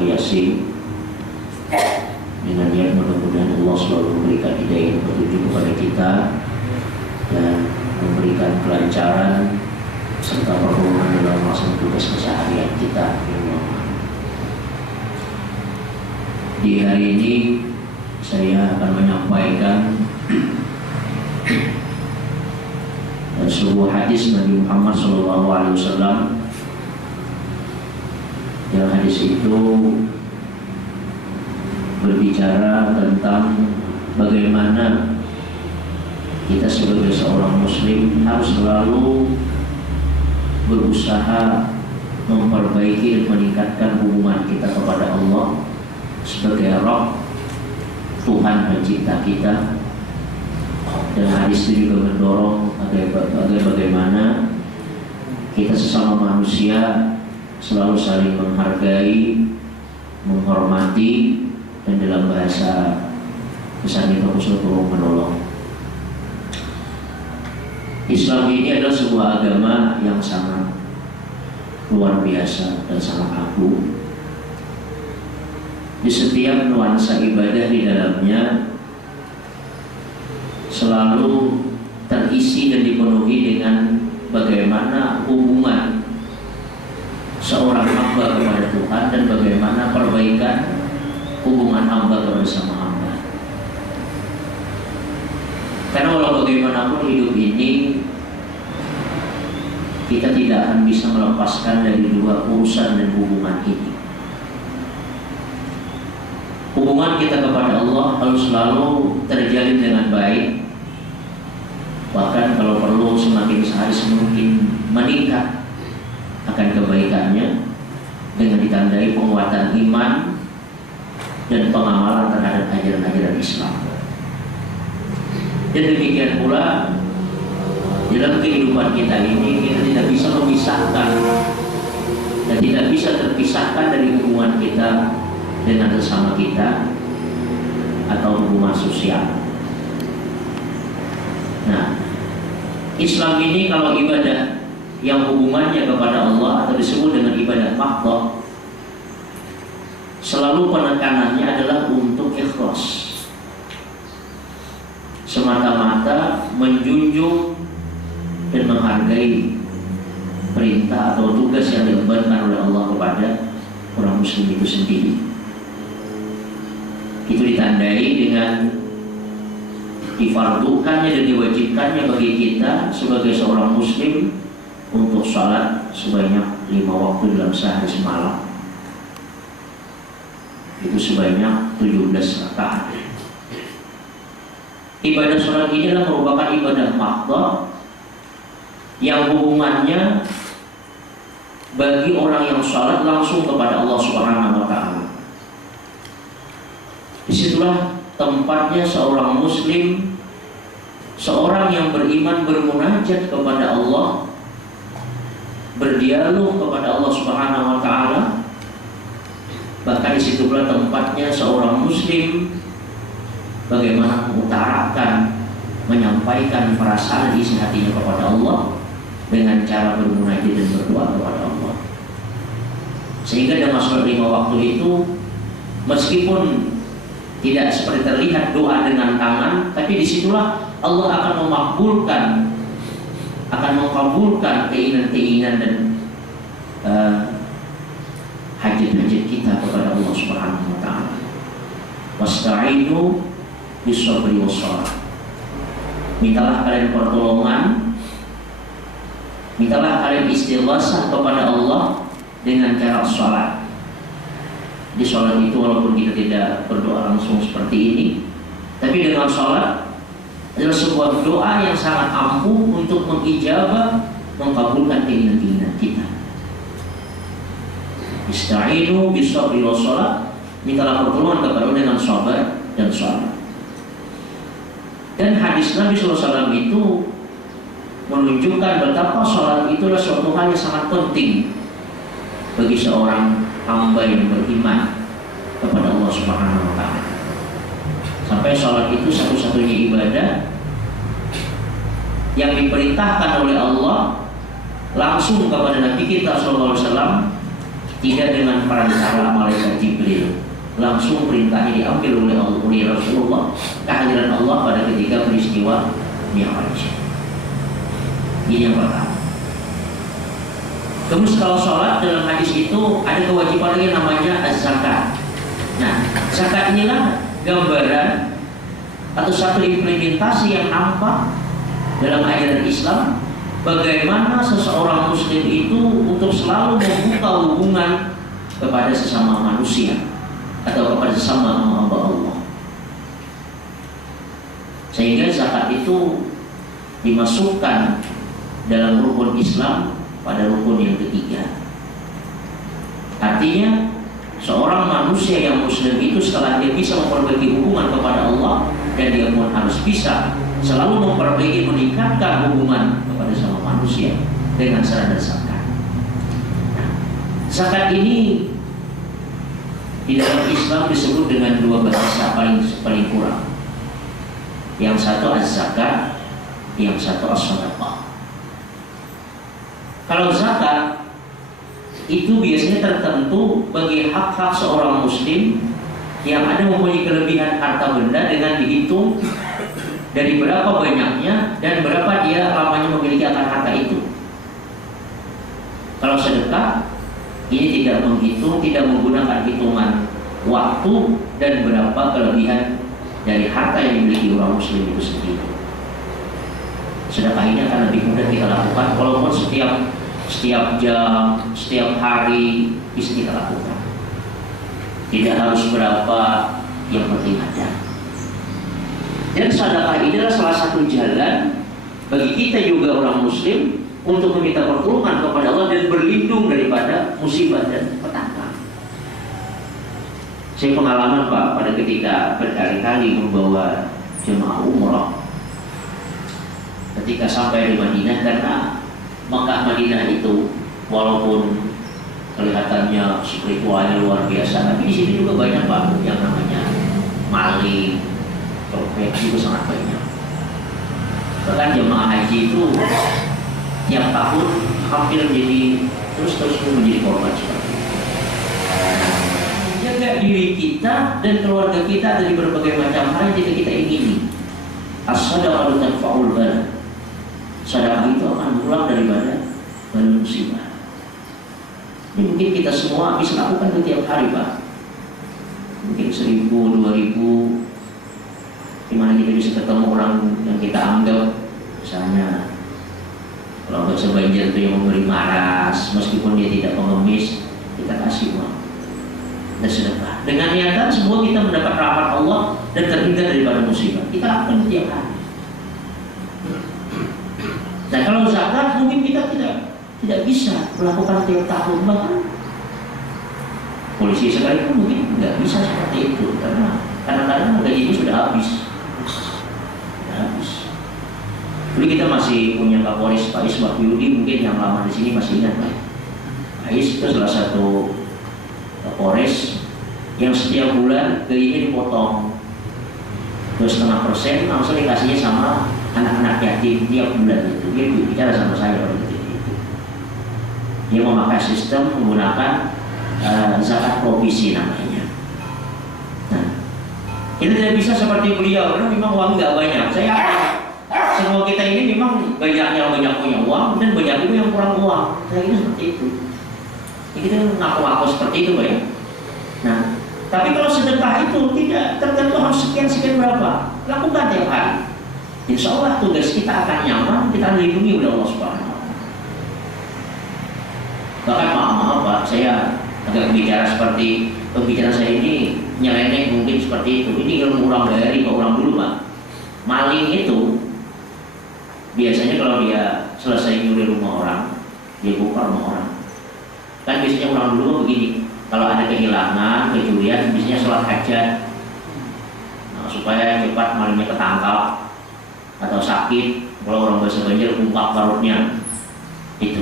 surah Yasin dengan niat mudah-mudahan Allah selalu memberikan hidayah dan petunjuk kepada kita dan memberikan kelancaran serta pertolongan dalam melaksanakan tugas keseharian kita. Di hari ini saya akan menyampaikan sebuah hadis Nabi Muhammad SAW. Yang hadis itu berbicara tentang bagaimana kita sebagai seorang muslim harus selalu berusaha memperbaiki dan meningkatkan hubungan kita kepada Allah sebagai Rabb, Tuhan pencipta kita. Dan hadis itu juga mendorong agar bagaimana kita sesama manusia selalu saling menghargai, menghormati, dan dalam bahasa besar kita tolong menolong. Islam ini adalah sebuah agama yang sangat luar biasa dan sangat agung. Di setiap nuansa ibadah di dalamnya selalu terisi dan dipenuhi dengan bagaimana hubungan seorang hamba kepada Tuhan dan bagaimana perbaikan hubungan hamba kepada sama hamba. Karena walau bagaimanapun hidup ini kita tidak akan bisa melepaskan dari dua urusan dan hubungan ini. Hubungan kita kepada Allah harus selalu terjalin dengan baik. Bahkan kalau perlu semakin sehari semakin meningkat akan kebaikannya dengan ditandai penguatan iman dan pengamalan terhadap ajaran-ajaran Islam. Dan demikian pula dalam kehidupan kita ini kita tidak bisa memisahkan dan tidak bisa terpisahkan dari hubungan kita dengan sesama kita atau hubungan sosial. Nah, Islam ini kalau ibadah yang hubungannya kepada Allah atau disebut dengan ibadah mahdhah, selalu penekanannya adalah untuk ikhlas, semata-mata menjunjung dan menghargai perintah atau tugas yang diembankan oleh Allah kepada orang muslim itu sendiri. Itu ditandai dengan difardukannya dan diwajibkannya bagi kita sebagai seorang muslim untuk salat sebanyak 5 waktu dalam sehari semalam. Itu sebanyak 17 rakaat. Ibadah salat ini adalah merupakan ibadah mahdhah yang hubungannya bagi orang yang salat langsung kepada Allah Subhanahu wa taala. Disitulah tempatnya seorang muslim, seorang yang beriman bermunajat kepada Allah, berdialog kepada Allah Subhanahu wa taala. Bahkan disitulah tempatnya seorang muslim bagaimana mengutarakan, menyampaikan perasaan isi hatinya kepada Allah dengan cara bermunajat dan berdoa kepada Allah. Sehingga dalam sholat 5 waktu itu meskipun tidak seperti terlihat doa dengan tangan, tapi disitulah Allah akan mengabulkan keinginan-keinginan dan hajat-hajat kita kepada Allah Subhanahu wa taala. Wasta'inu bis-sabri was-shalah. Mintalah kalian pertolongan, mintalah kalian istighosah kepada Allah dengan cara salat. Di sholat itu walaupun kita tidak berdoa langsung seperti ini, tapi dengan sholat adalah sebuah doa yang sangat ampuh untuk mengijabah, mengabulkan keinginan-keinginan kita. Ista'inu bis-sabri was-shalah, mintalah pertolongan kepada Allah dengan sabar dan sholat. Dan hadis Nabi SAW itu menunjukkan betapa sholat itu adalah suatu hal yang sangat penting bagi seorang hamba yang beriman kepada Allah Subhanahu wa taala. Sampai sholat itu satu-satunya ibadah yang diperintahkan oleh Allah langsung kepada Nabi kita SAW tidak dengan perantara malaikat Jibril. Langsung perintahnya diambil oleh Rasulullah, kehadiran Allah pada ketika peristiwa Mi'raj. Ini yang pertama. Kemudian kalau sholat dalam hadis itu ada kewajiban lagi namanya az-zakat. Nah, zakat inilah gambaran atau satu implementasi yang nampak dalam ajaran Islam bagaimana seseorang muslim itu untuk selalu membuka hubungan kepada sesama manusia atau kepada sesama hamba Allah. Sehingga zakat itu dimasukkan dalam rukun Islam pada rukun yang ketiga. Artinya seorang manusia yang muslim itu setelah dia bisa memperbaiki hubungan kepada Allah, dan dia pun harus bisa selalu memperbaiki, meningkatkan hubungan kepada sama manusia dengan cara zakat. Zakat ini di dalam Islam disebut dengan dua bahasa paling kurang. Yang satu az-zakat, yang satu as-shadaqah. Kalau zakat itu biasanya tertentu bagi hak-hak seorang muslim yang ada mempunyai kelebihan harta benda dengan dihitung dari berapa banyaknya dan berapa dia lamanya memiliki akan harta itu. Kalau sedekah ini tidak menghitung, tidak menggunakan hitungan waktu dan berapa kelebihan dari harta yang dimiliki orang muslim itu sendiri. Sedekah ini akan lebih mudah kita lakukan walaupun setiap jam, setiap hari bisa kita lakukan. Tidak harus berapa, yang penting ada. Dan sedekah ini adalah salah satu jalan bagi kita juga orang muslim untuk meminta pertolongan kepada Allah dan berlindung daripada musibah dan petaka. Saya pengalaman Pak pada ketika berkali-kali membawa jemaah umrah. Ketika sampai di Madinah, karena Makkah Madinah itu walaupun kelihatannya spiritualnya luar biasa, tapi di sini juga banyak Pak yang namanya maling, copet juga sangat banyak. Bahkan jemaah haji itu tiap tahun hampir menjadi terus menjadi korban seperti itu. Jaga diri kita dan keluarga kita dari berbagai macam hal yang tidak kita ingini. As-sadaqatu tanfa'ul bala. Sedekah itu akan pulang daripada musibah. Ini mungkin kita semua bisa lakukan setiap hari Pak. Mungkin 1000, 2000, dimana kita bisa ketemu orang yang kita anggap, misalnya kalau bahasa Banjar itu yang memberi maras, meskipun dia tidak pengemis, kita kasih uang dan sedekah. Dengan niatan semua kita mendapat rahmat Allah dan terhindar daripada musibah. Kita lakukan setiap hari. Nah kalau zakat mungkin kita tidak bisa melakukan tiap tahun, bahkan polisi sekalipun mungkin nggak bisa seperti itu karena kadang-kadang gajinya sudah habis. Jadi kita masih punya Kapolres Pak Is Wahyudi, mungkin yang lama di sini masih ingat Pak. Pak Is itu salah satu Kapolres yang setiap bulan gajinya dipotong 2,5%, langsung dikasihnya sama anak-anak yatim tiap bulan itu. Dia bicara sama saya pada ketika itu. Dia memakai sistem menggunakan zakat provisi namanya. Nah, itu tidak bisa seperti beliau karena memang uang nggak banyak. Saya semua kita ini memang banyak punya uang dan banyak juga yang kurang uang. Saya ini seperti itu. Jadi kita ngaku-ngaku seperti itu Pak ya. Nah, tapi kalau sedekah itu tidak tertentu harus sekian berapa. Lakukan tiap hari. Insya Allah tugas kita akan nyaman, kita dilindungi oleh Allah Subhanahu wa Ta'ala. Bahkan maaf Pak, saya agak bicara seperti pembicaraan saya ini nyeleneh mungkin seperti itu. Ini ilmu orang dari orang dulu Pak. Maling itu biasanya kalau dia selesai nyuri rumah orang, dia buka rumah orang. Kan biasanya orang dulu begini, kalau ada kehilangan, kecurian, biasanya sholat hajat, nah, supaya cepat malingnya ketangkap atau sakit. Kalau orang bahasa Banjar ungkap parutnya itu.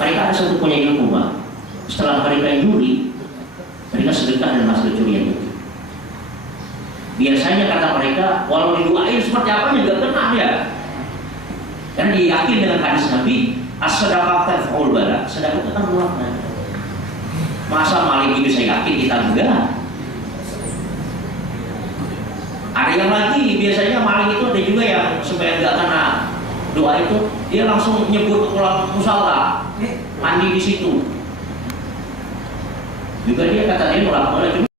Mereka ada satu punya ilmu Pak. Setelah mereka nyuri, mereka sedekah dan hasil curian itu. Biasanya kata mereka, walau diduain seperti apa juga kena dia. Karena dia yakin dengan hadis Nabi, as-sadaqah tanfa'ul bala. Sedekah itu kan luar. Masa maling itu saya yakin kita enggak. Ada yang lagi, biasanya maling itu ada juga yang supaya nggak kena doa itu, dia langsung nyebut ke kolam musala, mandi di situ. Juga dia kata dia mulak-mulak